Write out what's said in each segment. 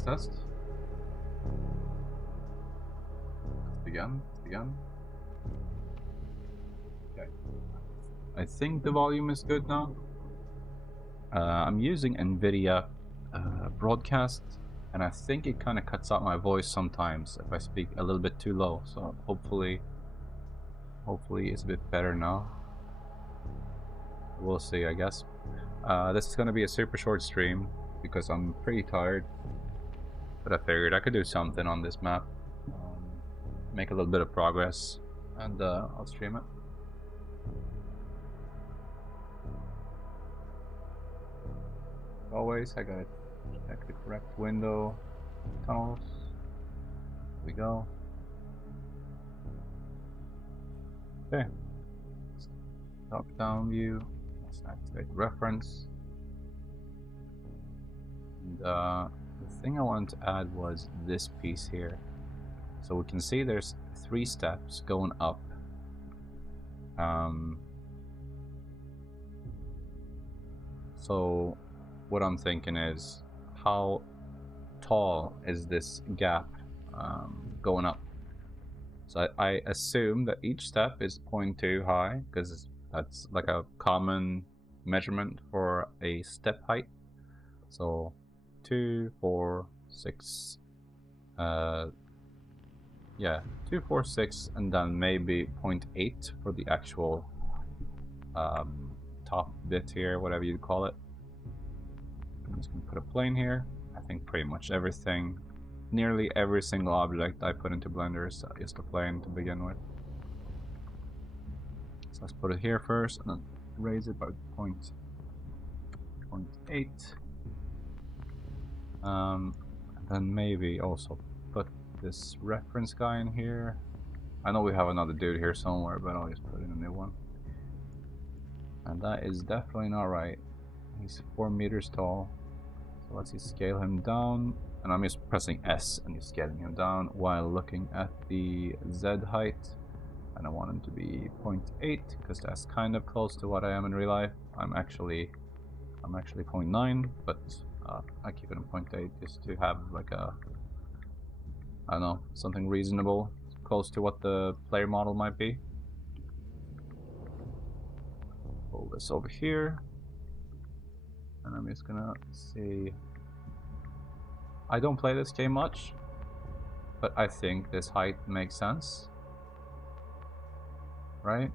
Test. Let's begin. Okay. I think the volume is good now. I'm using NVIDIA broadcast, and I think it kind of cuts out my voice sometimes if I speak a little bit too low. So hopefully it's a bit better now. We'll see, I guess. This is going to be a super short stream because I'm pretty tired, but I figured I could do something on this map, make a little bit of progress, and I'll stream it. Always, I gotta check the correct window. Tunnels. Here we go. Okay. Top-down view. Let's activate reference. And the thing I wanted to add was this piece here. So we can see there's 3 steps going up. So what I'm thinking is, how tall is this gap going up? So I assume that each step is 0.2 high, because that's like a common measurement for a step height. So 2, 4, 6, yeah, 2, 4, 6, and then maybe 0.8 for the actual top bit here, whatever you call it. I'm just gonna put a plane here. I think pretty much everything, nearly every single object I put into Blender is the plane to begin with. So let's put it here first, and then raise it by 0.8. And then maybe also put this reference guy in here. I know we have another dude here somewhere, but I'll just put in a new one. And that is definitely not right. He's 4 meters tall. So let's just scale him down. And I'm just pressing S and just scaling him down while looking at the Z height. And I want him to be 0.8 because that's kind of close to what I am in real life. I'm actually 0.9, but I keep it in 0.8 just to have like a, I don't know, something reasonable, close to what the player model might be. Pull this over here. And I'm just gonna see. I don't play this game much, but I think this height makes sense. Right?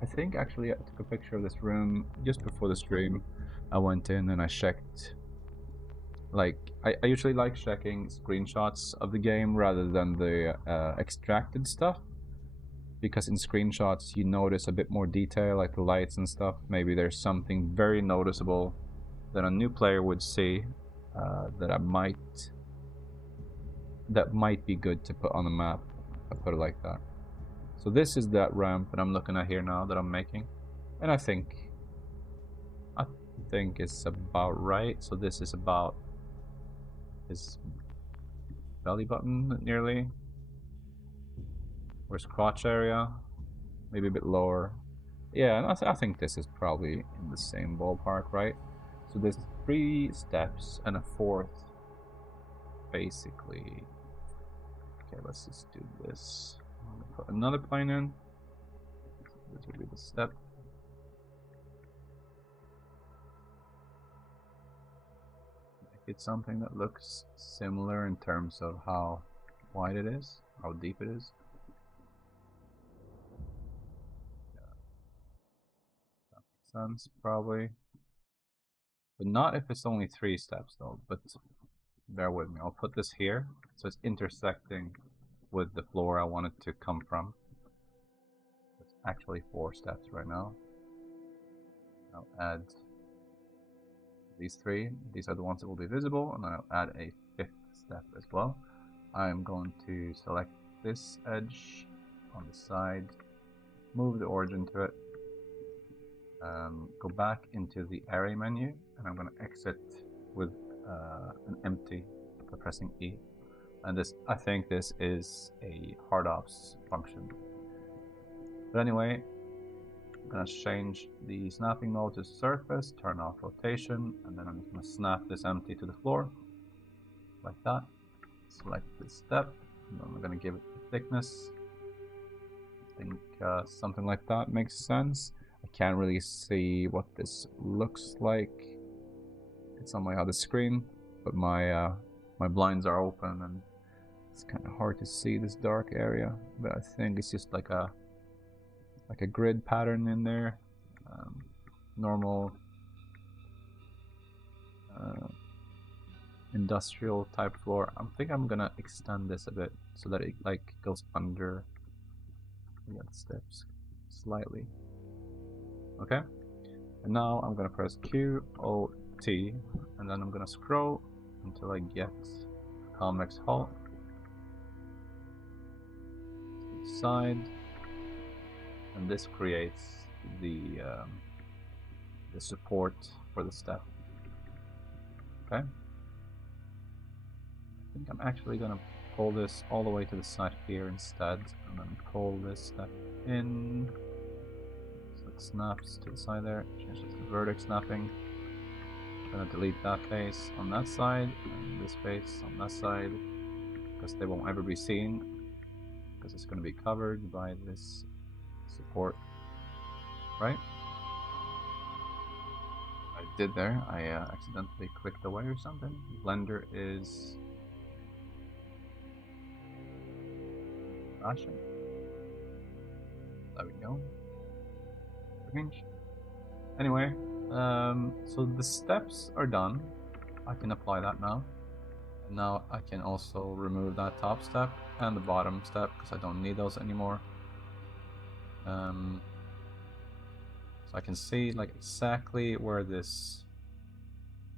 I think actually I took a picture of this room just before the stream. I went in and I checked. Like, I usually like checking screenshots of the game rather than the extracted stuff. Because in screenshots you notice a bit more detail, like the lights and stuff. Maybe there's something very noticeable that a new player would see that might be good to put on the map. I put it like that. So this is that ramp that I'm looking at here now that I'm making, and I think it's about right. So this is about his belly button nearly. Where's crotch area? Maybe a bit lower. Yeah, and I think this is probably in the same ballpark, right? So there's 3 steps and a 4th, basically. Okay, let's just do this. I'm gonna put another plane in. This will be the step. Make it something that looks similar in terms of how wide it is, how deep it is. Yeah. That makes sense, probably. But not if it's only 3 steps though, but bear with me. I'll put this here, so it's intersecting with the floor I want it to come from. It's actually 4 steps right now. I'll add these 3. These are the ones that will be visible, and then I'll add a 5th step as well. I am going to select this edge on the side, move the origin to it, go back into the array menu, and I'm going to exit with an empty by pressing E. And this, I think this is a hard ops function. But anyway, I'm going to change the snapping mode to surface, turn off rotation, and then I'm just going to snap this empty to the floor. like that. Select this step, and then we're going to give it the thickness. I think something like that makes sense. I can't really see what this looks like. It's on my other screen, but my my blinds are open and it's kind of hard to see this dark area. But I think it's just like a grid pattern in there. Normal industrial type floor. I think I'm gonna extend this a bit so that it like goes under the steps slightly. Okay, and now I'm gonna press Q O T, and then I'm gonna scroll until I get convex hull to the side, and this creates the support for the step. Okay, I think I'm actually gonna pull this all the way to the side here instead, and then pull this step in. So it snaps to the side there. Change it to vertex snapping. I'm gonna delete that face on that side and this face on that side because they won't ever be seen because it's gonna be covered by this support, right? I did there. I accidentally clicked away or something. Blender is crashing. There we go. Strange. Anyway, so the steps are done. I can apply that now. And now I can also remove that top step and the bottom step because I don't need those anymore. So I can see like exactly where this,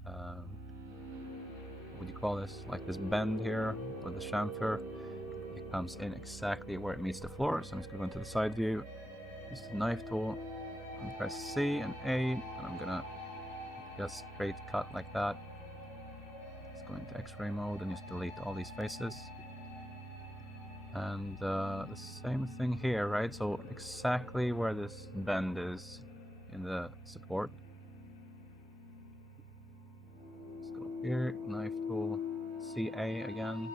what do you call this? Like this bend here with the chamfer. It comes in exactly where it meets the floor. So I'm just gonna go into the side view, use the knife tool, and press C and A, and I'm gonna just straight cut like that. Let's go into X-ray mode and just delete all these faces. And the same thing here, right? So exactly where this bend is in the support. Let's go here, knife tool, CA again,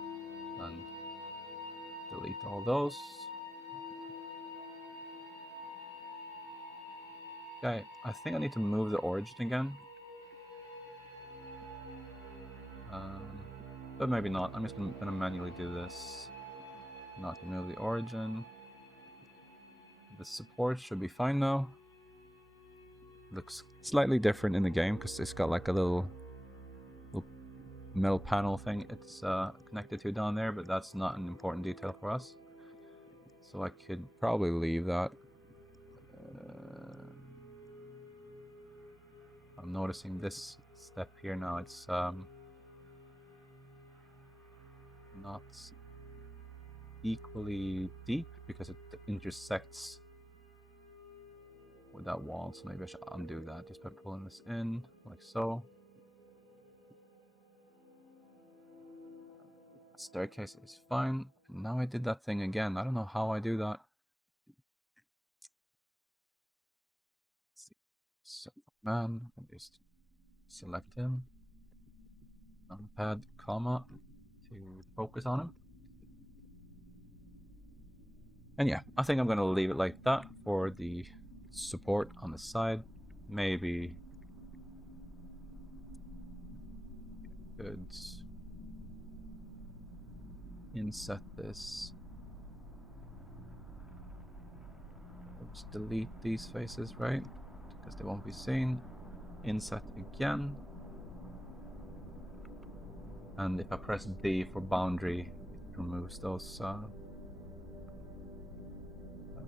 and delete all those. Okay, I think I need to move the origin again. But maybe not. I'm just gonna manually do this. Not to move the origin. The support should be fine now. Looks slightly different in the game because it's got like a little metal panel thing it's connected to down there, but that's not an important detail for us. So I could probably leave that. I'm noticing this step here now. It's not equally deep because it intersects with that wall, so maybe I should undo that just by pulling this in like so. Staircase is fine. Now I did that thing again. I don't know how I do that. Let's see. So man, just select him. Numpad comma to focus on him. And yeah, I think I'm gonna leave it like that for the support on the side. Maybe could inset this. Just delete these faces, right? Because they won't be seen. Inset again. And if I press B for boundary, it removes those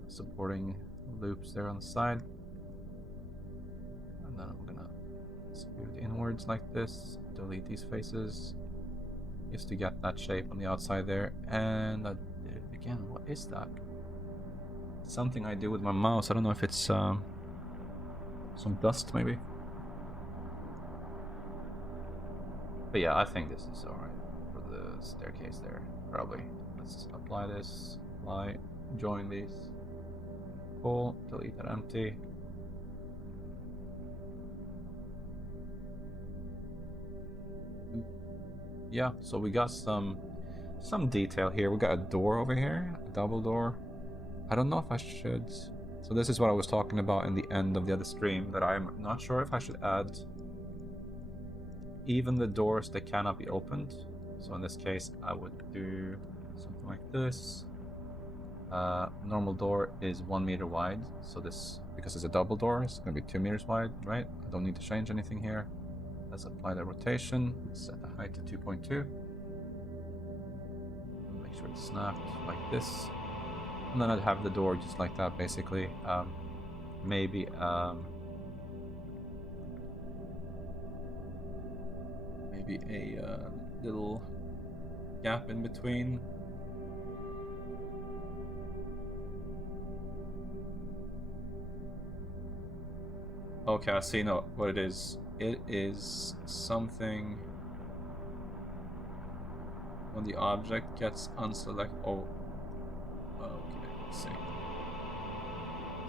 supporting loops there on the side. And then I'm gonna scoot inwards like this, delete these faces, just to get that shape on the outside there. And I did it again. What is that? Something I do with my mouse. I don't know if it's some dust maybe. But yeah, I think this is alright for the staircase there, probably. Let's apply this, apply, join these, pull, delete that empty. Yeah, so we got some detail here. We got a door over here, a double door. I don't know if I should. So this is what I was talking about in the end of the other stream, that I'm not sure if I should add even the doors that cannot be opened. So in this case, I would do something like this. Normal door is 1 meter wide, so this, because it's a double door, it's going to be 2 meters wide, right? I don't need to change anything here. Let's apply the rotation, set the height to 2.2. Make sure it's snapped like this. And then I'd have the door just like that, basically. Maybe a little gap in between. Okay, I see now what it is. It is something when the object gets unselected. Oh, okay, let's see.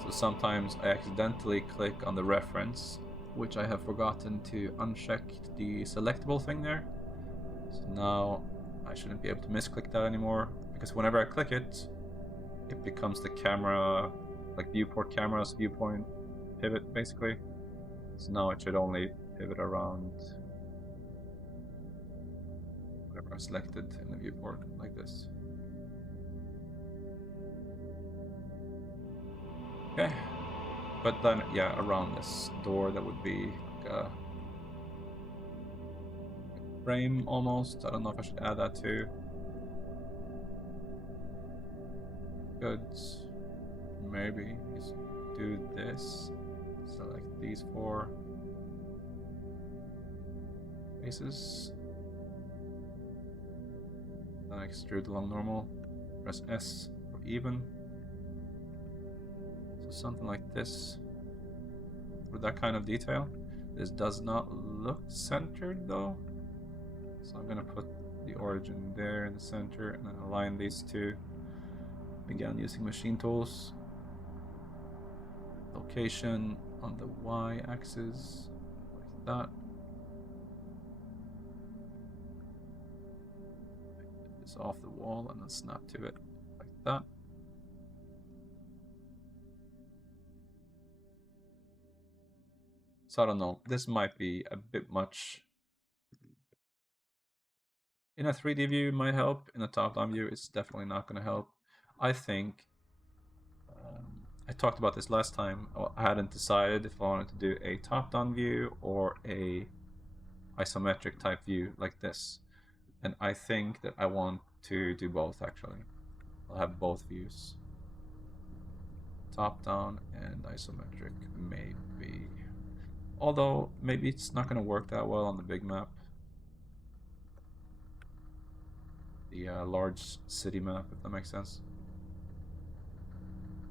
So sometimes I accidentally click on the reference, which I have forgotten to uncheck the selectable thing there. So now I shouldn't be able to misclick that anymore, because whenever I click it, it becomes the camera, like viewport camera's viewpoint pivot, basically. So now it should only pivot around whatever I selected in the viewport, like this. Okay. But then, yeah, around this door, that would be like a frame almost. I don't know if I should add that too. Good. Maybe just do this. Select these 4 faces. Then extrude along normal. Press S for even. So something like this. With that kind of detail. This does not look centered though. So I'm gonna put the origin there in the center and then align these two. Again, using machine tools. Location on the y-axis, like that. Get this off the wall and then snap to it, like that. So I don't know, this might be a bit much. In a 3D view, it might help. In a top-down view, it's definitely not going to help. I think I talked about this last time. I hadn't decided if I wanted to do a top-down view or a isometric type view like this. And I think that I want to do both, actually. I'll have both views. Top-down and isometric, maybe. Although, maybe it's not going to work that well on the big map. The large city map, if that makes sense.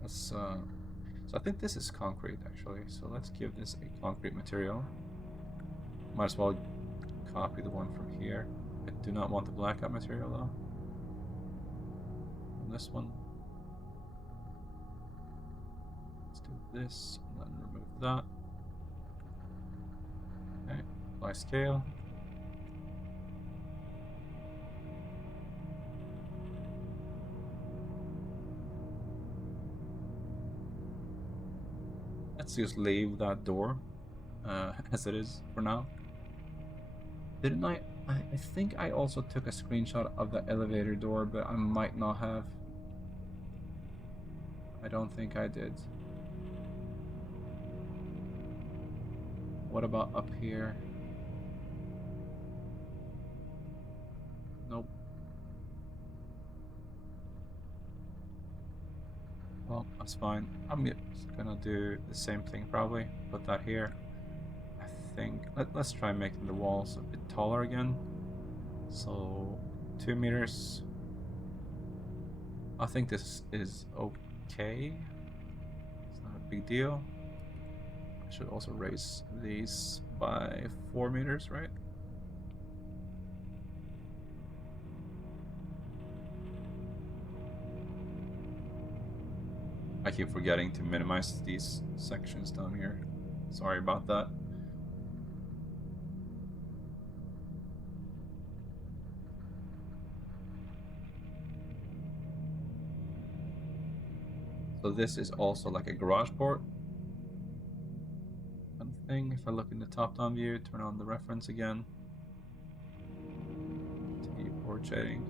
So I think this is concrete, actually. So let's give this a concrete material. Might as well copy the one from here. I do not want the blackout material, though. And this one. Let's do this, and then remove that. Okay, apply scale. Let's just leave that door as it is for now. Didn't I think I also took a screenshot of the elevator door, but I might not have. I don't think I did. What about up here? Nope. Well, that's fine. I'm just gonna do the same thing probably. Put that here. I think let's try making the walls a bit taller again. So 2 meters. I think this is okay. It's not a big deal. I should also raise these by 4 meters, right? I keep forgetting to minimize these sections down here. Sorry about that. So this is also like a garage port kind of thing. If I look in the top-down view, turn on the reference again. TV port shading.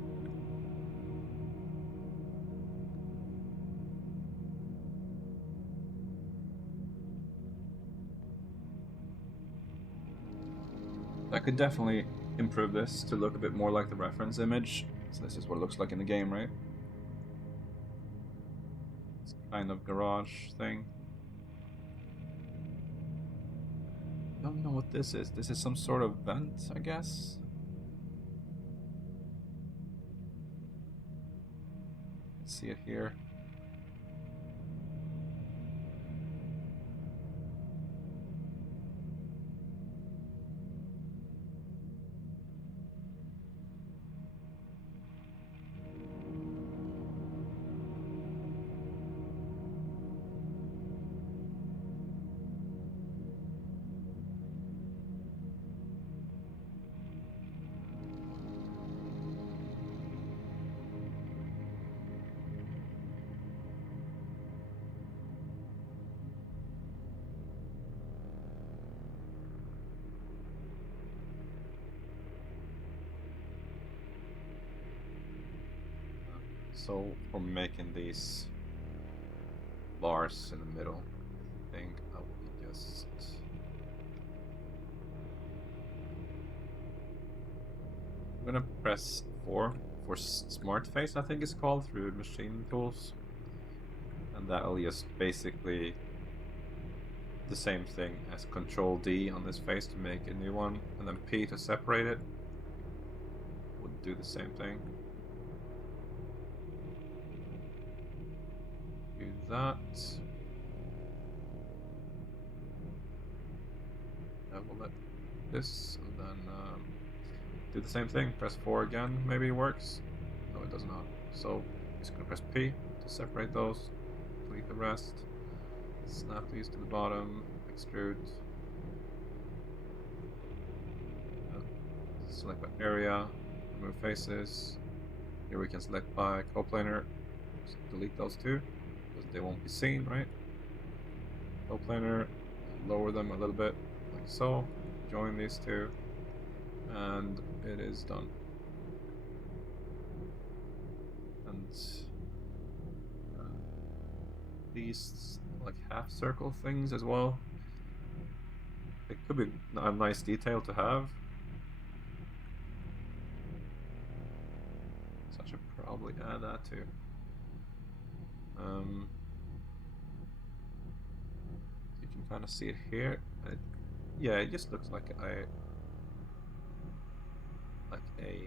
I could definitely improve this to look a bit more like the reference image. So this is what it looks like in the game, right? It's kind of garage thing. I don't know what this is. This is some sort of vent, I guess. Let's see it here. So for making these bars in the middle, I think I will just I'm gonna press 4 for smart face, I think it's called, through machine tools, and that'll just basically the same thing as Control D on this face to make a new one, and then P to separate it would do the same thing. Do that. I will let this, and then do the same thing. Press 4 again, maybe it works. No, it does not. So just gonna press P to separate those, delete the rest, snap these to the bottom, extrude, select by area, remove faces. Here we can select by coplanar, just delete those two because they won't be seen, right? Coplanar, lower them a little bit like so, join these two, and it is done. And these like half circle things as well, it could be a nice detail to have. So I should probably add that too. You can kind of see it here. Yeah, it just looks like a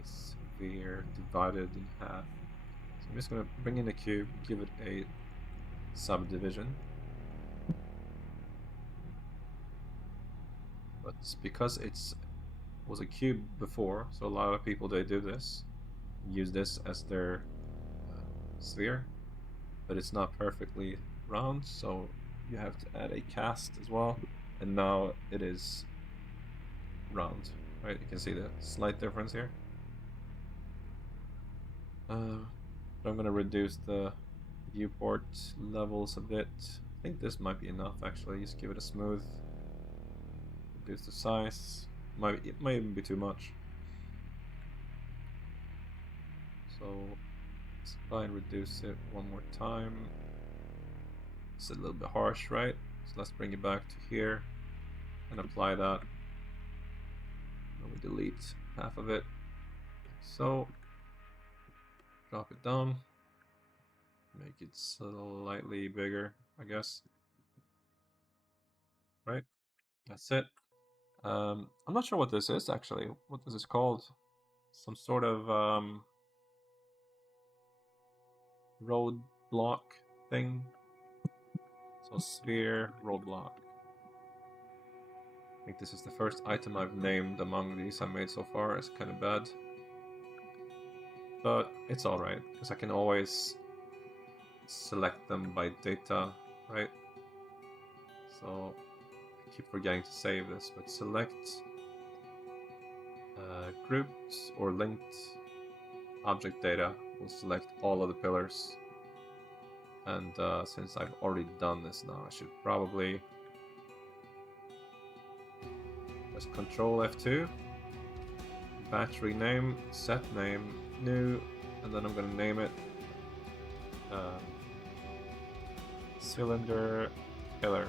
sphere divided in half. So I'm just gonna bring in a cube, give it a subdivision. But because it's was a cube before, so a lot of people they do this, use this as their sphere, but it's not perfectly round, so you have to add a cast as well, and now it is round, right? You can see the slight difference here. But I'm gonna reduce the viewport levels a bit. I think this might be enough actually. Just give it a smooth. Reduce the size. It might even be too much. So let's try and reduce it one more time. It's a little bit harsh, right? So let's bring it back to here and apply that. And we delete half of it. So drop it down. Make it slightly bigger, I guess. Right? That's it. I'm not sure what this is actually. What this is called? Some sort of roadblock thing. So sphere roadblock. I think this is the first item I've named among these I made so far. It's kind of bad, but it's all right because I can always select them by data, right? So I keep forgetting to save this, but select grouped or linked object data will select all of the pillars. And since I've already done this now, I should probably just Control F2, battery name, set name, new, and then I'm gonna name it cylinder pillar.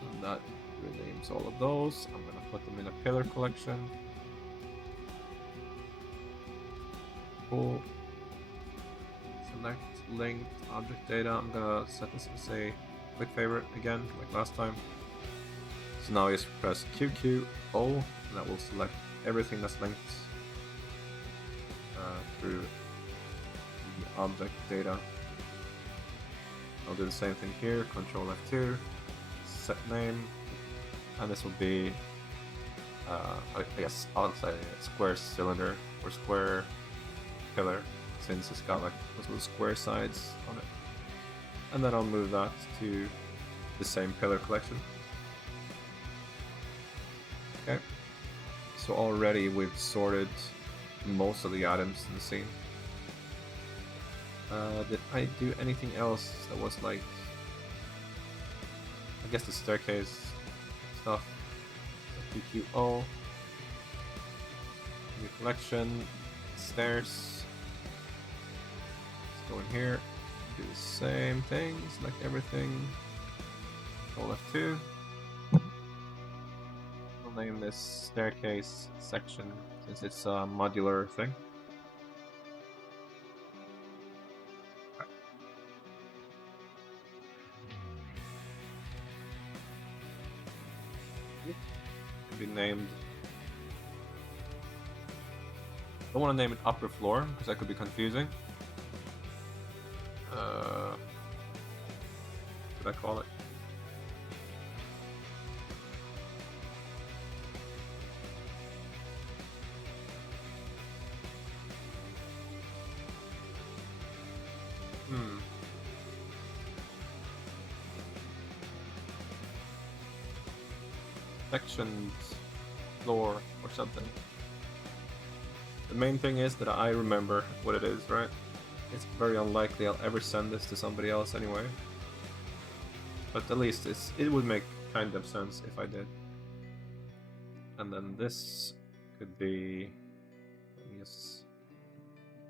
And that renames all of those. I'm gonna put them in a pillar collection. Cool. Select linked object data. I'm gonna set this as a quick favorite again, like last time. So now I just press QQO, and that will select everything that's linked through the object data. I'll do the same thing here, Control F2, set name, and this will be, I guess I'll say square cylinder or square pillar, since it's got like those little square sides on it. And then I'll move that to the same pillar collection. Okay, so already we've sorted most of the items in the scene. Did I do anything else that was like, I guess the staircase stuff, so QQO, new collection, stairs, let's go in here, do the same thing, select everything, Control F2, we'll name this staircase section since it's a modular thing. Be named. I don't want to name it upper floor because that could be confusing. What should I call it? Sectioned floor or something. The main thing is that I remember what it is, right? It's very unlikely I'll ever send this to somebody else anyway. But at least it would make kind of sense if I did. And then this could be, yes,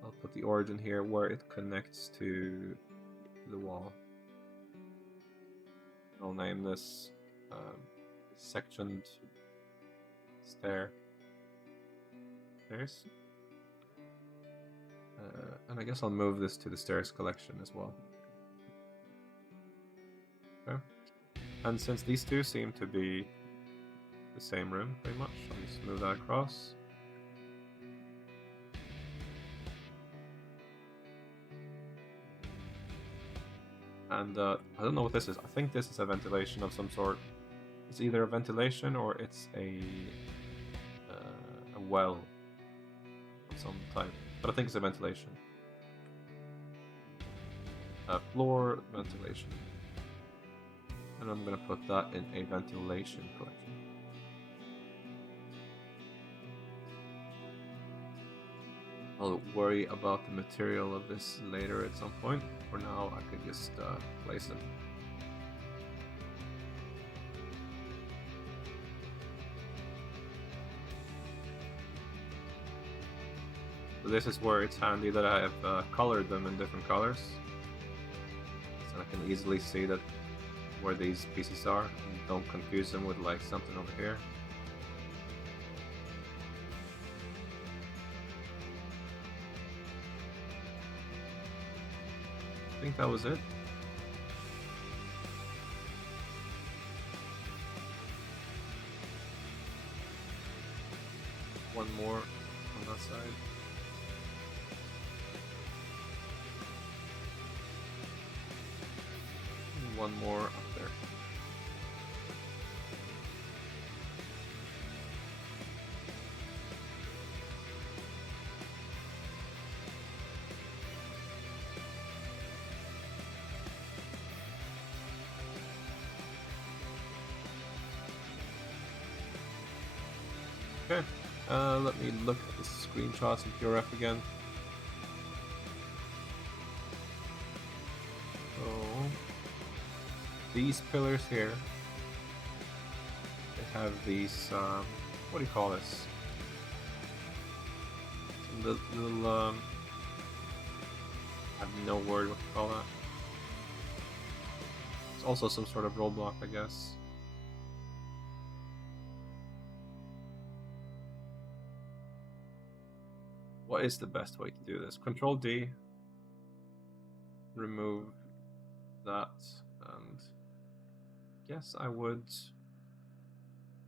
I'll put the origin here where it connects to the wall. I'll name this sectioned stairs. And I guess I'll move this to the stairs collection as well. Okay. And since these two seem to be the same room pretty much, I'll just move that across. And I don't know what this is. I think this is a ventilation of some sort. It's either a ventilation or it's a well of some type. But I think it's a ventilation. Floor ventilation. And I'm gonna put that in a ventilation collection. I'll worry about the material of this later at some point. For now, I could just place them. So this is where it's handy that I have colored them in different colors. So I can easily see that where these pieces are and don't confuse them with like something over here. I think that was it. One more on that side. And one more up there. Okay, let me look at the screenshots in PureF again. these pillars here, they have these, what do you call this? Some little, I have no word what to call that. It's also some sort of roadblock, I guess. What is the best way to do this? Control D, remove that, and guess I would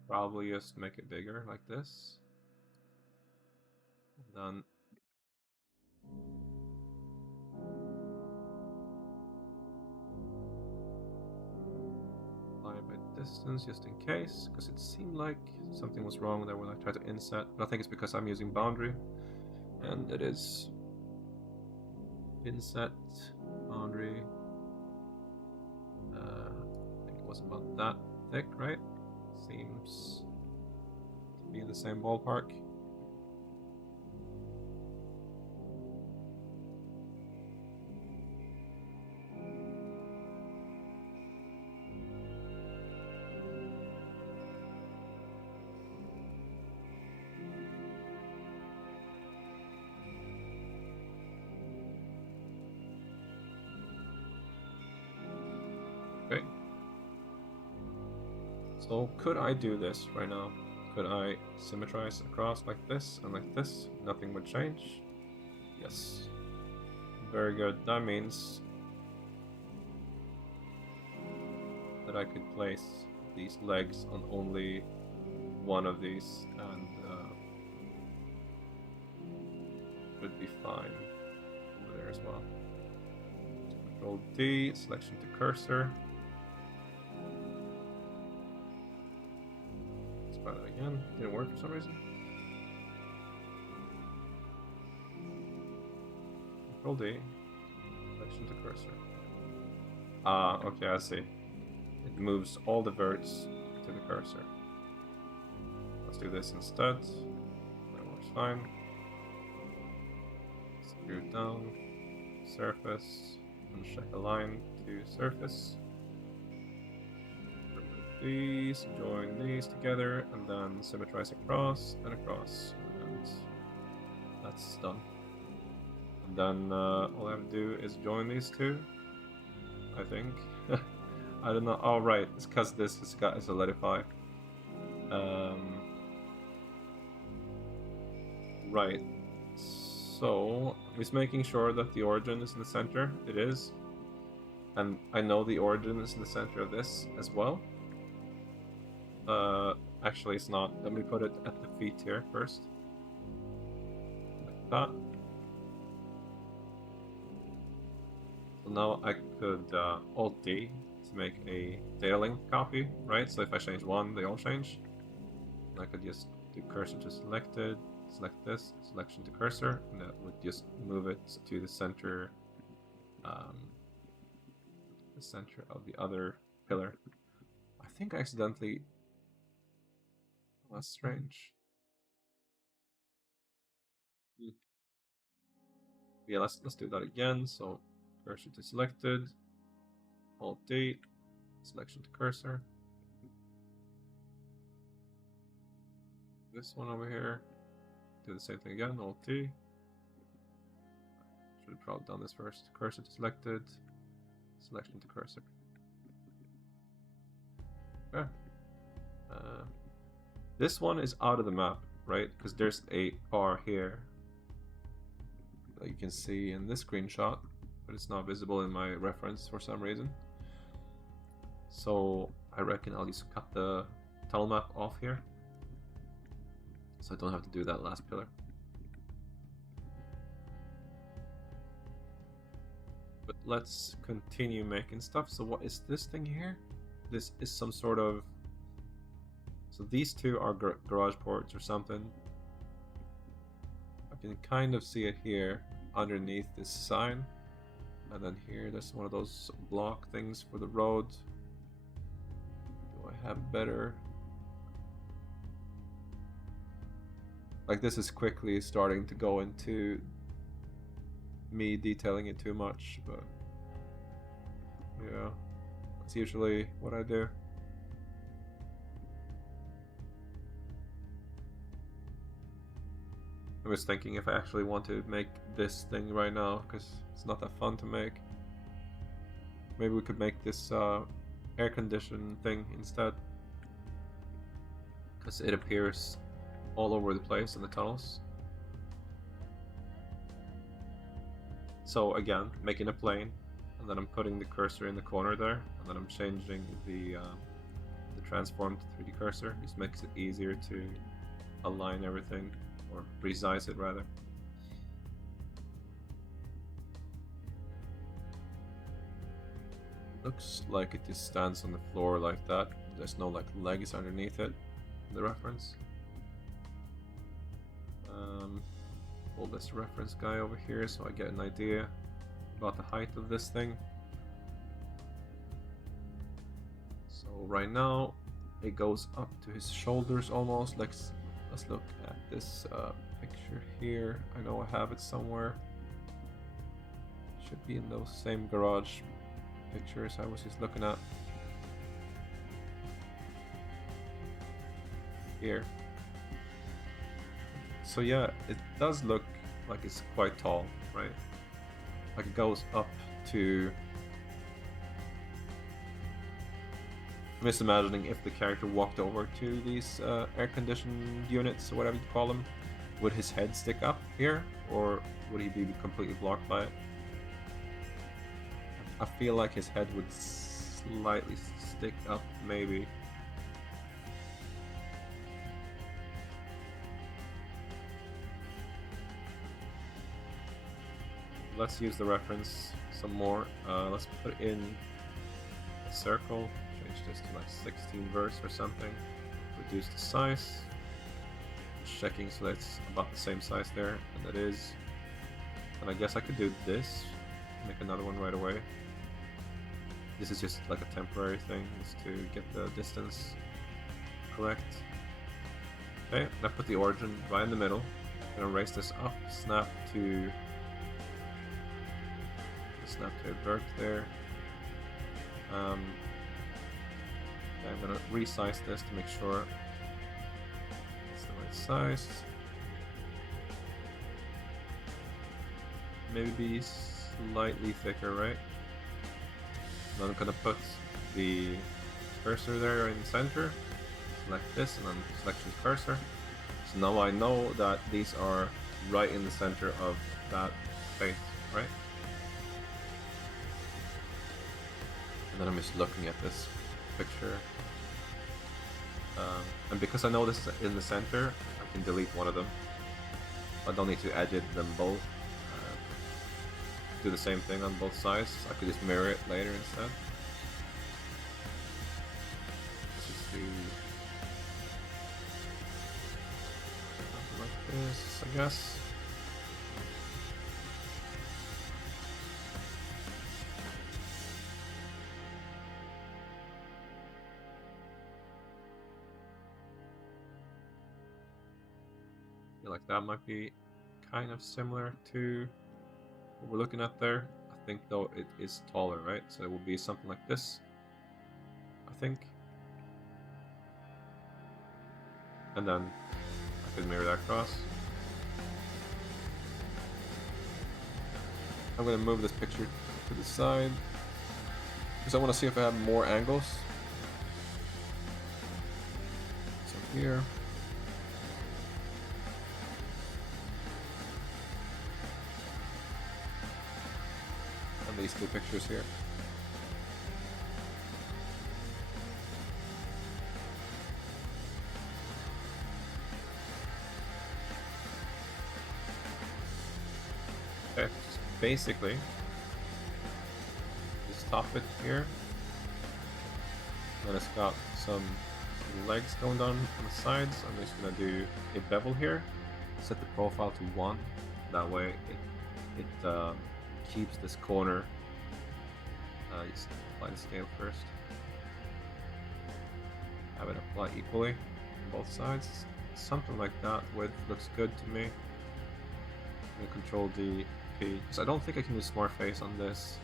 probably just make it bigger like this. And then apply by distance just in case, because it seemed like something was wrong there when I tried to inset, but I think it's because I'm using boundary, and it is inset boundary. I think it wasn't about that thick, right? Seems to be in the same ballpark. Okay. So could I do this right now? Could I symmetrize across like this and like this? Nothing would change? Yes. Very good. That means that I could place these legs on only one of these, and should be fine over there as well. So Control D, selection to cursor. Let's try that again. Didn't work for some reason. Control D, selection to cursor. Ah, okay, I see. It moves all the verts to the cursor. Let's do this instead. That works fine. Screw down, surface, uncheck align to surface. Remove these, join these together, and then symmetrize across and across. And that's done. And then all I have to do is join these two, I think. I don't know. Oh, right. It's because this has got a solidify. Right. So it's making sure that the origin is in the center. It is. And I know the origin is in the center of this as well. Actually, it's not. Let me put it at the feet here first. Like that. So now I could Alt-D to make a data link copy, right? So if I change one, they all change. And I could just do cursor to selected, select this, selection to cursor, and that would just move it to the center of the other pillar. I think I accidentally. That's strange. Yeah, let's do that again. So cursor to selected, Alt-D, selection to cursor. This one over here. Do the same thing again, Alt-T. Should have probably done this first. Cursor to selected, selection to cursor. Okay. This one is out of the map, right? Because there's a bar here that you can see in this screenshot, but it's not visible in my reference for some reason. So I reckon I'll just cut the tunnel map off here, so I don't have to do that last pillar. But let's continue making stuff. So what is this thing here? This is some sort of... So these two are garage ports or something. I can kind of see it here underneath this sign. And then here, there's one of those block things for the road. Do I have better? Like, this is quickly starting to go into me detailing it too much, but Yeah, that's usually what I do. I was thinking if I actually want to make this thing right now, because it's not that fun to make. Maybe we could make this air conditioned thing instead, because it appears all over the place in the tunnels. So again, making a plane, and then I'm putting the cursor in the corner there, and then I'm changing the transform to 3D cursor. Just makes it easier to align everything, or resize it rather. Looks like it just stands on the floor like that. There's no like legs underneath it in the reference. Pull this reference guy over here so I get an idea about the height of this thing. So right now it goes up to his shoulders almost. Let's look at this picture here. I know I have it somewhere. Should be in those same garage pictures I was just looking at. Here. So yeah, it does look like it's quite tall, right? Like it goes up to... I'm just imagining if the character walked over to these air-conditioned units, or whatever you call them, would his head stick up here, or would he be completely blocked by it? I feel like his head would slightly stick up, maybe. Let's use the reference some more. Let's put in a circle, change this to like 16 verse or something, reduce the size, just checking so that's about the same size there, and that is. And I guess I could do this, make another one right away. This is just like a temporary thing, just to get the distance correct. Okay, and I put the origin right in the middle. I'm gonna raise this up, snap to invert there. I'm gonna resize this to make sure it's the right size. Maybe be slightly thicker, right? Then I'm gonna put the cursor there in the center. Select this and then selection cursor. So now I know that these are right in the center of that face, right? And then I'm just looking at this picture. And because I know this is in the center, I can delete one of them. I don't need to edit them both. Do the same thing on both sides. I could just mirror it later instead. Let's just do something like this, I guess. I feel like that might be kind of similar to what we're looking at there. I think though it is taller, right? So it will be something like this, I think. And then I could mirror that across. I'm going to move this picture to the side because I want to see if I have more angles. So here. These two pictures here. Okay, just basically just top it here. Then it's got some legs going down on the sides. I'm just gonna do a bevel here. Set the profile to 1. That way it keeps this corner. Just apply the scale first. Have it apply equally on both sides. Something like that width looks good to me. I'm gonna control D, P. So I don't think I can use smart face on this.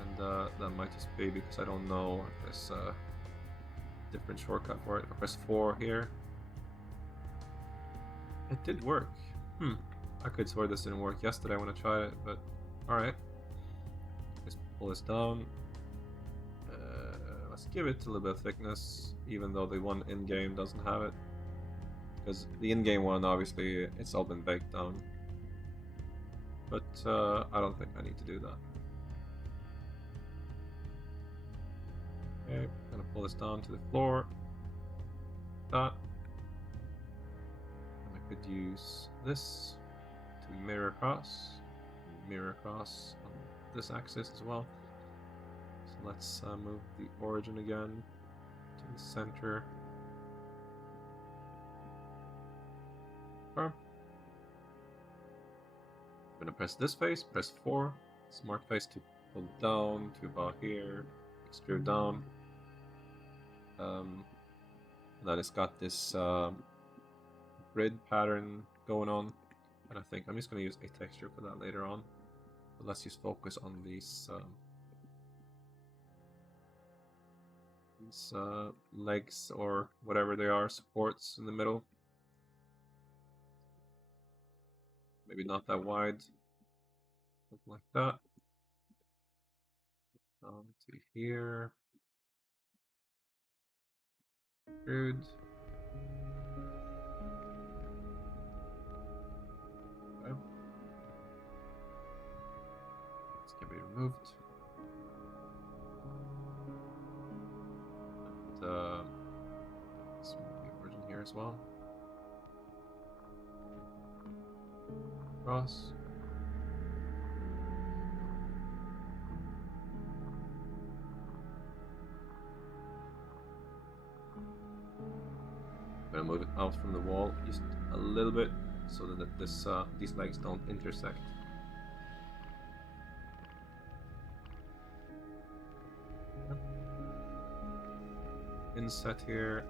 And that might just be because I don't know if there's a different shortcut for it. If I press 4 here, it did work. I could swear this didn't work yesterday when I tried it, but alright. Let's pull this down. Let's give it a little bit of thickness, even though the one in-game doesn't have it. Because the in-game one, obviously, it's all been baked down. But I don't think I need to do that. Okay, I'm gonna pull this down to the floor. That. And I could use this to mirror across on this axis as well. So let's move the origin again to the center. I'm gonna press this face, press 4, smart face to pull down to about here, extrude down. Then it's got this grid pattern going on, and I think I'm just gonna use a texture for that later on. But let's just focus on these legs or whatever they are, supports in the middle. Maybe not that wide, something like that. To here. Good. Okay. This can be removed. And let's move the origin here as well. Cross. I'm gonna move it out from the wall just a little bit so that this these legs don't intersect. Inset here,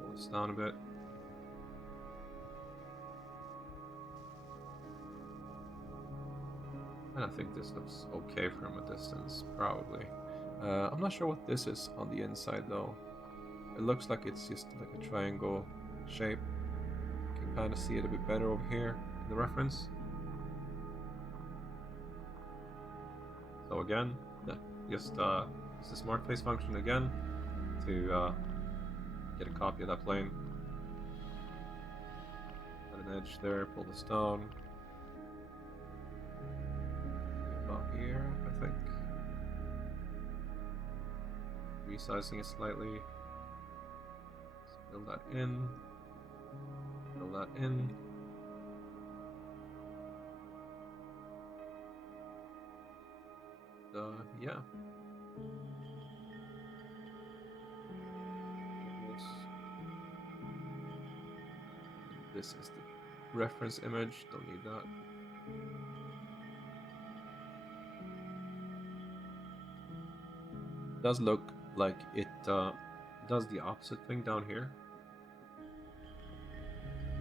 pull this down a bit. And I think this looks okay from a distance, probably. I'm not sure what this is on the inside though. It looks like it's just like a triangle shape. You can kind of see it a bit better over here in the reference. So again, just use the smart face function again to get a copy of that plane. Add an edge there, pull this down. About here, I think. Resizing it slightly. Fill that in. Fill that in. Yeah. This is the reference image. Don't need that. It does look like it does the opposite thing down here.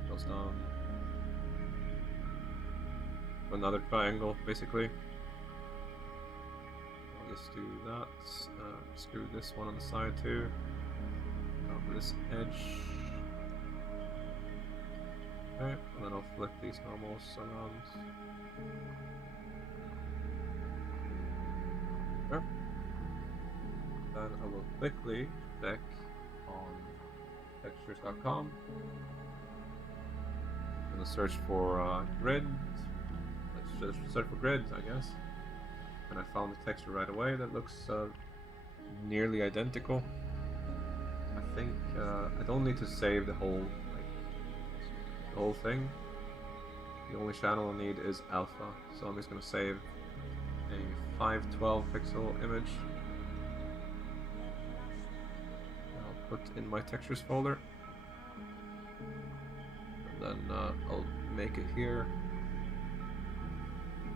Goes down to another triangle, basically. I'll just do that. Screw this one on the side too. Over this edge. Okay, and then I'll flip these normals around. Okay. Then I will quickly check on textures.com. I'm gonna search for grid. Let's just search for grid, I guess. And I found the texture right away that looks nearly identical. I think I don't need to save the whole thing. The only channel I need is alpha, so I'm just gonna save a 512 pixel image. I'll put in my textures folder, and then I'll make it here.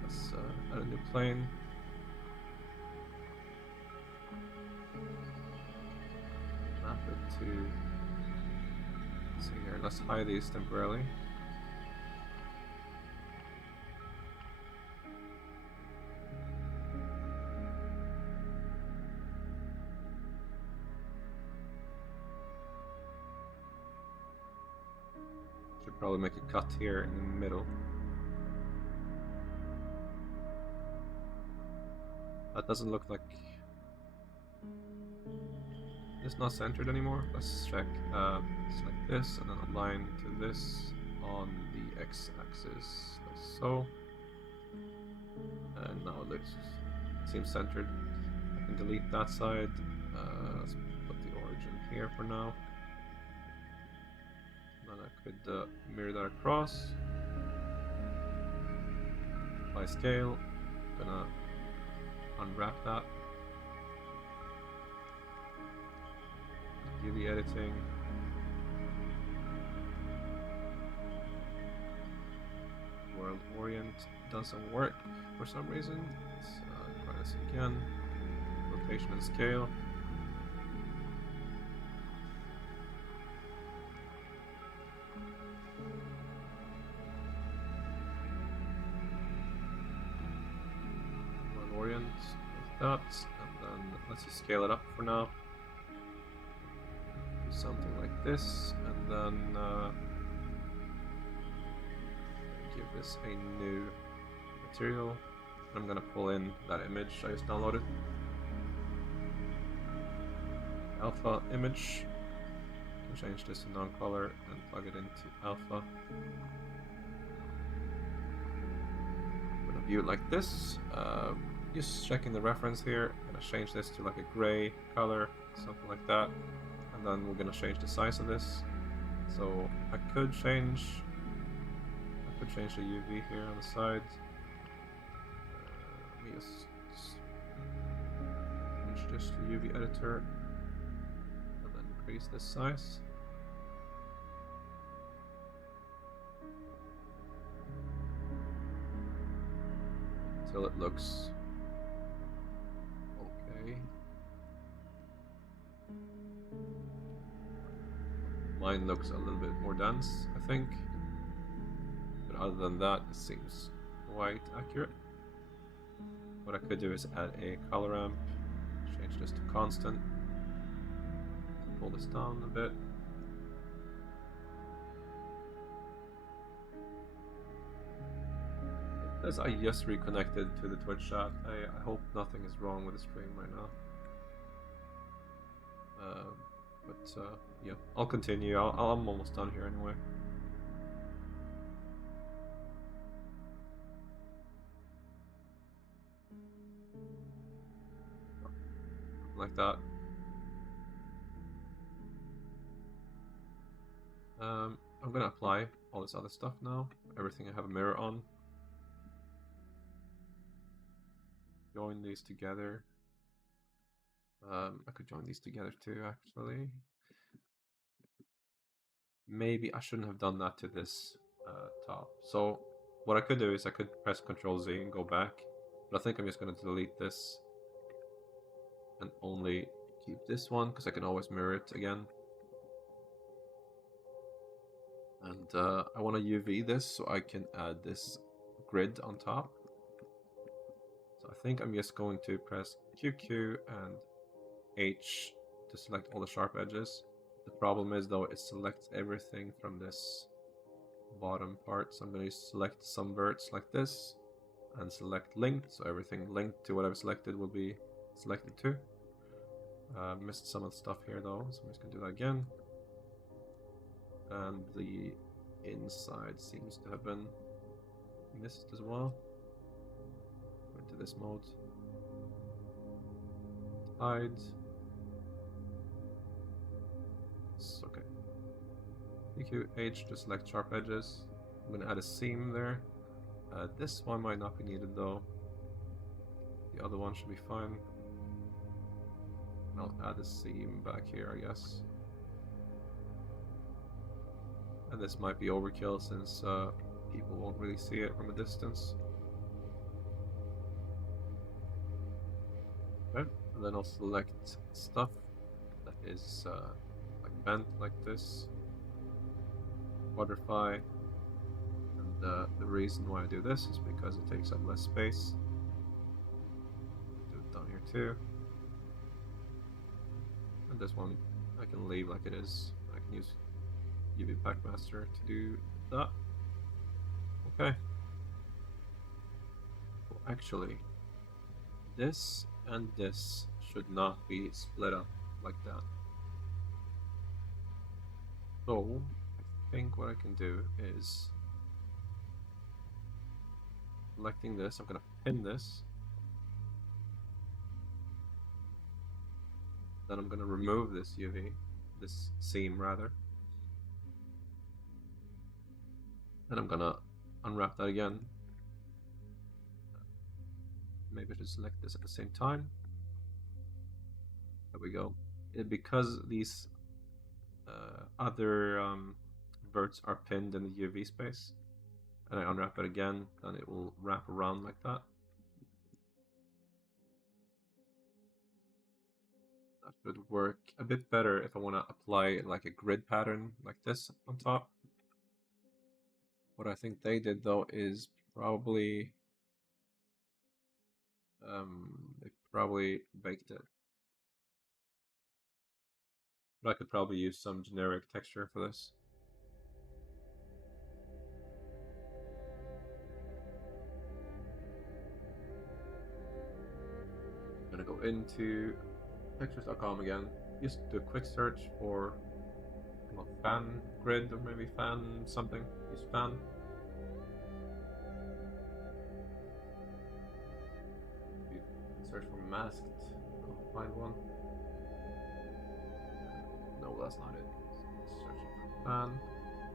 Let's add a new plane. Map it to. Let's see here. Let's hide these temporarily. Probably make a cut here in the middle. That doesn't look like it's not centered anymore. Let's check. Select this and then align to this on the x-axis, like so. And now it seems centered. I can delete that side. Let's put the origin here for now. Then I could mirror that across. By scale, gonna unwrap that. UV editing. World orient doesn't work for some reason. Let's try this again. Rotation and scale. World orient with that, and then let's just scale it up for now. Do something like this, and then give this a new material. I'm gonna pull in that image I just downloaded. Alpha image. I can change this to non-color and plug it into alpha. I'm gonna view it like this. Just checking the reference here. I'm gonna change this to like a gray color, something like that. And then we're gonna change the size of this. So I could change the UV here on the side. Let me just change this to UV editor and then increase this size. Until it looks okay. Mine looks a little bit more dense, I think. But other than that, it seems quite accurate. What I could do is add a color ramp, change this to constant, pull this down a bit. It says I just reconnected to the Twitch chat. I hope nothing is wrong with the stream right now. Yeah, I'll continue. I'm almost done here anyway. Like that. I'm gonna apply all this other stuff now. Everything I have a mirror on. Join these together. I could join these together too, actually. Maybe I shouldn't have done that to this top. So what I could do is I could press Ctrl Z and go back. But I think I'm just gonna delete this and only keep this one because I can always mirror it again. And I want to UV this so I can add this grid on top. So I think I'm just going to press QQ and H to select all the sharp edges. The problem is though it selects everything from this bottom part. So I'm going to select some verts like this and select linked. So everything linked to what I've selected will be selected too. Missed some of the stuff here though, so I'm just going to do that again. And the inside seems to have been missed as well. Go into this mode. Hide. It's okay. EQH to select sharp edges. I'm going to add a seam there. This one might not be needed though. The other one should be fine. And I'll add a seam back here, I guess. And this might be overkill since people won't really see it from a distance. Okay, and then I'll select stuff that is like bent like this. Quadrify. And the reason why I do this is because it takes up less space. Do it down here too. And this one I can leave like it is. I can use UV Packmaster to do that. Okay. Well, actually, this and this should not be split up like that. So, I think what I can do is selecting this, I'm gonna pin this. Then I'm gonna remove this UV, this seam rather. Then I'm gonna unwrap that again. Maybe I should select this at the same time. There we go. Because these other verts are pinned in the UV space, and I unwrap it again, then it will wrap around like that. That should work a bit better if I want to apply like a grid pattern like this on top. What I think they did though is probably they probably baked it. But I could probably use some generic texture for this. I'm gonna go into textures.com again. Just do a quick search for fan grid or maybe fan something. Use fan. Search for masked. I'll find one. No, that's not it. Searching for fan.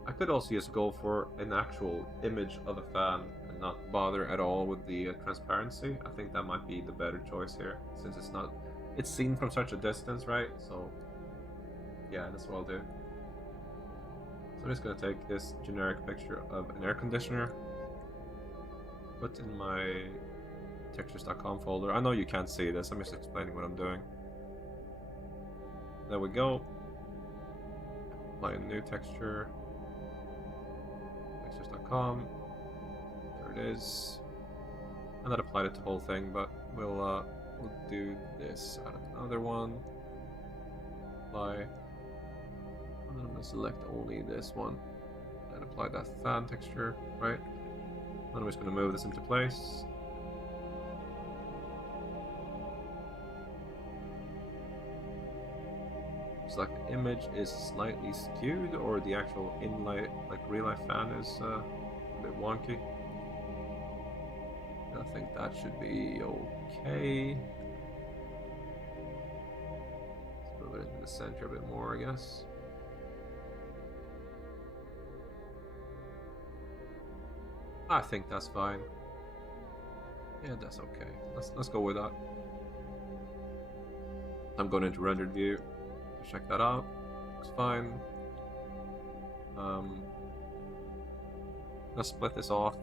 I could also just go for an actual image of a fan and not bother at all with the transparency. I think that might be the better choice here, since it's seen from such a distance, right? So yeah, that's what I'll do. So I'm just gonna take this generic picture of an air conditioner, put in my textures.com folder. I know you can't see this, I'm just explaining what I'm doing. There we go. Apply a new texture. Textures.com. There it is. And that applied it to the whole thing, but we'll do this. Add another one. Apply. And then I'm gonna select only this one. And apply that fan texture, right? And I'm just gonna move this into place. Looks like the image is slightly skewed, or the actual in-light, like real-life fan is a bit wonky. I think that should be okay. Let's move it into the center a bit more, I guess. I think that's fine. Yeah, that's okay. Let's go with that. I'm going into rendered view. Check that out. Looks fine. Let's split this off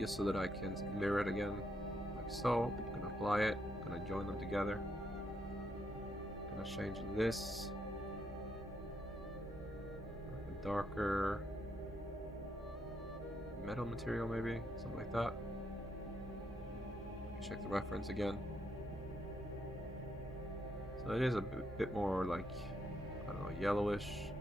just so that I can mirror it again, like so. I'm gonna apply it. I'm gonna join them together. I'm gonna change this. Like a darker metal material, maybe something like that. Check the reference again. So it is a bit more like, I don't know, yellowish.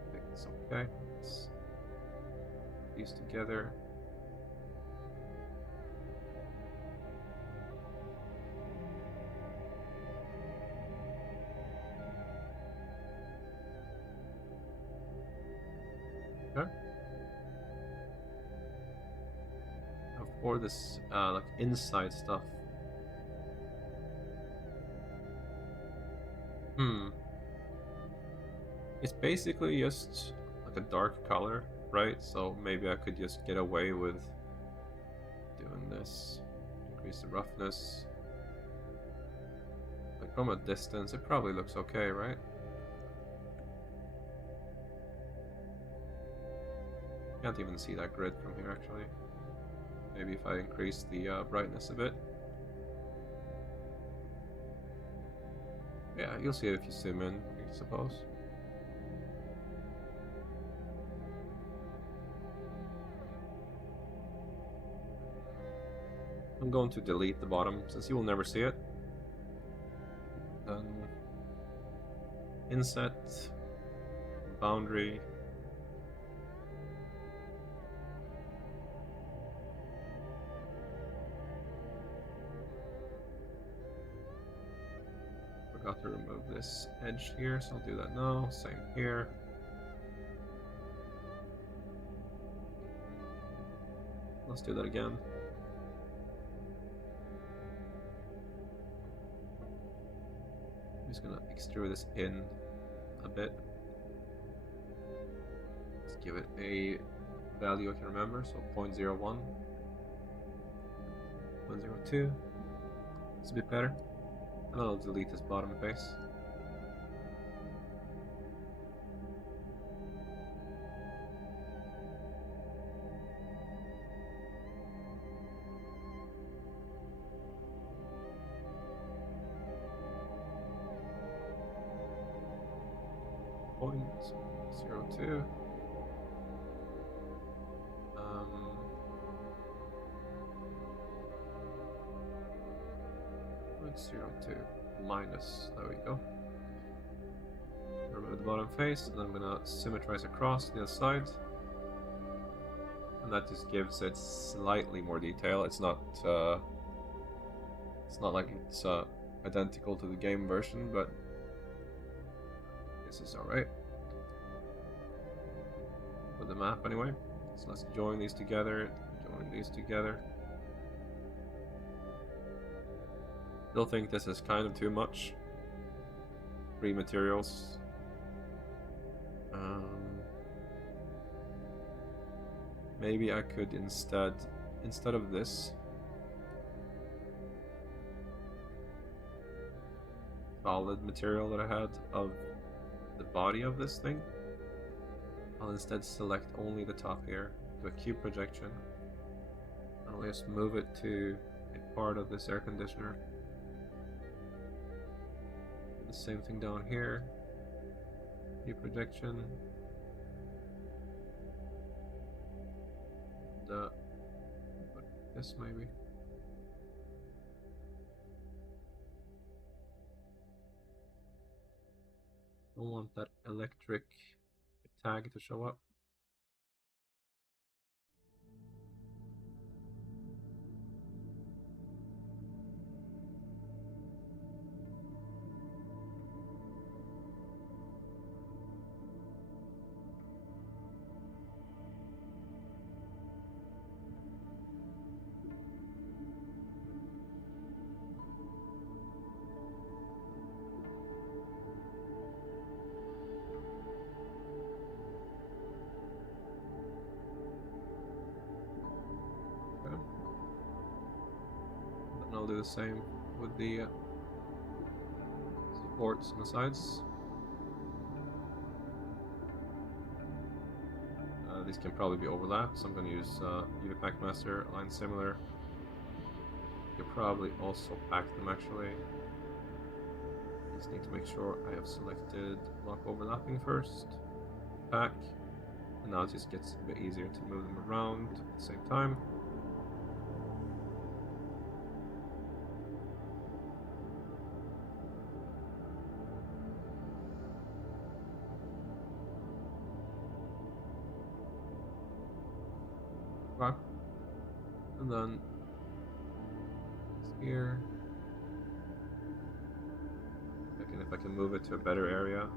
I think it's okay. Let's put these together. Okay. For this like inside stuff. It's basically just like a dark color, right? So maybe I could just get away with doing this. Increase the roughness. Like from a distance, it probably looks okay, right? Can't even see that grid from here, actually. Maybe if I increase the brightness a bit. Yeah, you'll see it if you zoom in, I suppose. I'm going to delete the bottom, since you will never see it. inset, boundary. Forgot to remove this edge here, so I'll do that now. Same here. Let's do that again. I'm just gonna extrude this in a bit. Let's give it a value I can remember, so 0.01, 0.02. It's a bit better. And I'll delete this bottom face. Point 0.02. 0.02 minus, there we go. Remove the bottom face, and then I'm gonna symmetrize across the other side. And that just gives it slightly more detail. It's not like it's identical to the game version, but this is alright. For the map anyway. So let's join these together, join these together. Still think this is kind of too much. 3 materials. Maybe I could instead of this, solid material that I had of the body of this thing, I'll instead select only the top here, do a cube projection, and I'll just move it to a part of this air conditioner. The same thing down here, cube projection, this maybe. Don't want that electric tag to show up. I'll do the same with the supports on the sides. These can probably be overlapped, so I'm going to use UV Pack Master, align similar. You could probably also pack them actually. Just need to make sure I have selected lock overlapping first. Pack. And now it just gets a bit easier to move them around at the same time. And then here, if I can move it to a better area.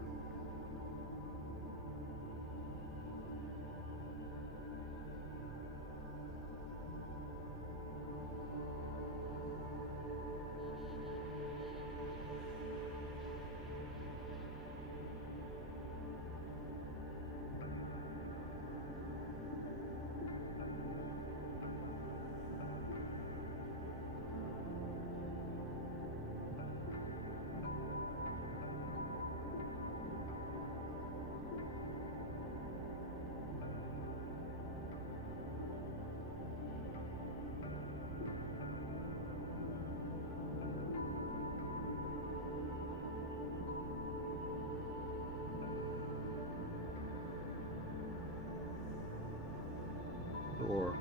Or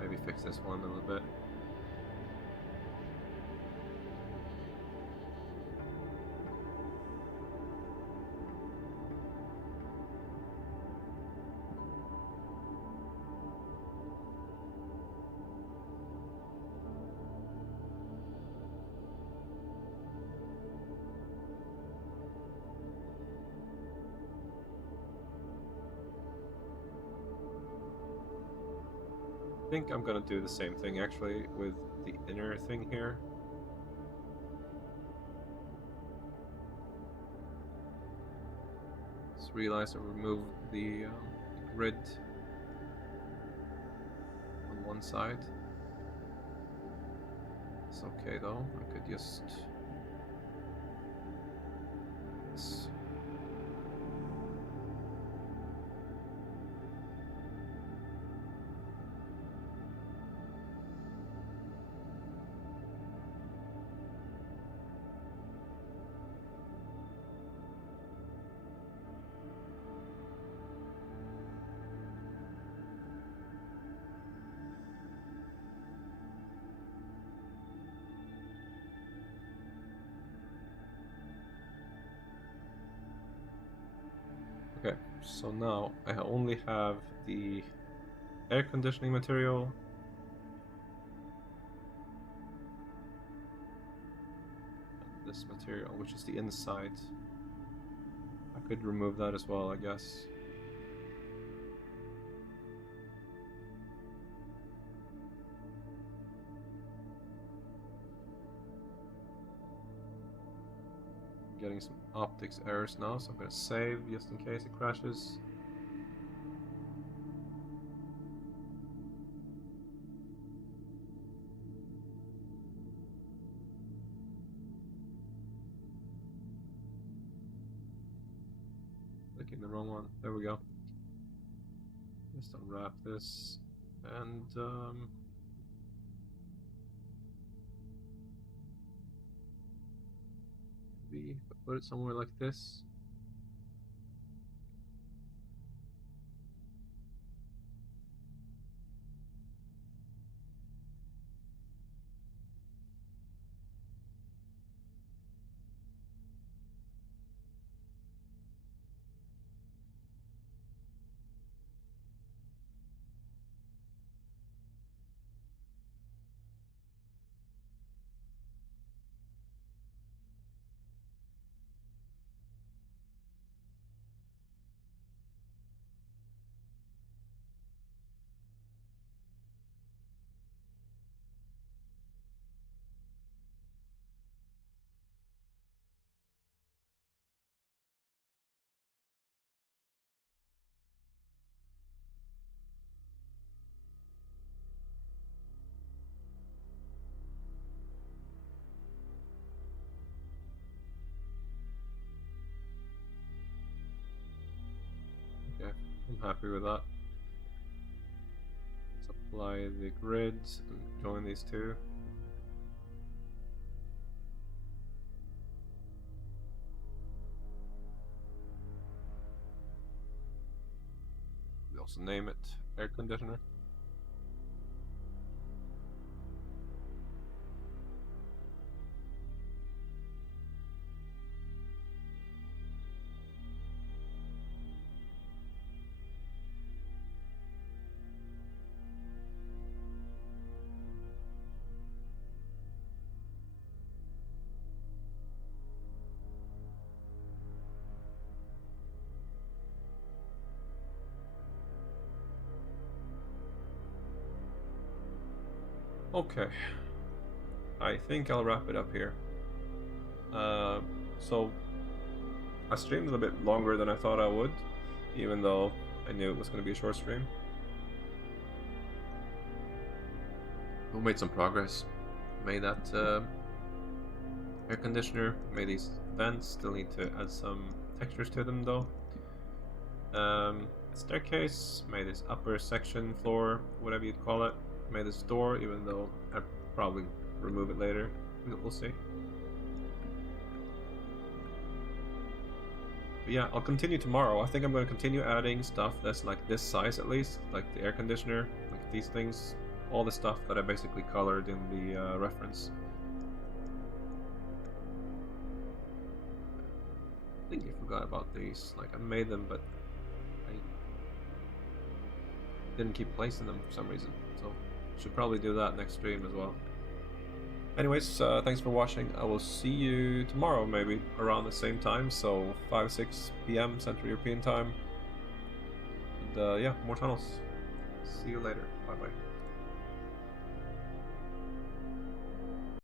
maybe fix this one a little bit. think I'm gonna do the same thing actually with the inner thing here. Just realized I removed the grid on one side. It's okay though, I could just... Okay, so now I only have the air conditioning material. And this material, which is the inside. I could remove that as well, I guess. Getting some optics errors now, so I'm gonna save just in case it crashes. Clicking the wrong one. There we go. Just unwrap this and maybe put it somewhere like this. Okay, I'm happy with that. Let's apply the grids and join these two. We also name it air conditioner. Okay, I think I'll wrap it up here. So I streamed a little bit longer than I thought I would, even though I knew it was going to be a short stream. We made some progress. Made that air conditioner, made these vents, still need to add some textures to them though. Staircase, made this upper section, floor, whatever you'd call it. Made this door, even though I'll probably remove it later. We'll see. But yeah, I'll continue tomorrow. I think I'm going to continue adding stuff that's like this size at least, like the air conditioner, like these things, all the stuff that I basically colored in the reference. I think I forgot about these. Like I made them, but I didn't keep placing them for some reason. So should probably do that next stream as well. Anyways, thanks for watching. I will see you tomorrow, maybe around the same time, so 5-6 p.m. Central European time. And yeah, more tunnels. See you later. Bye bye.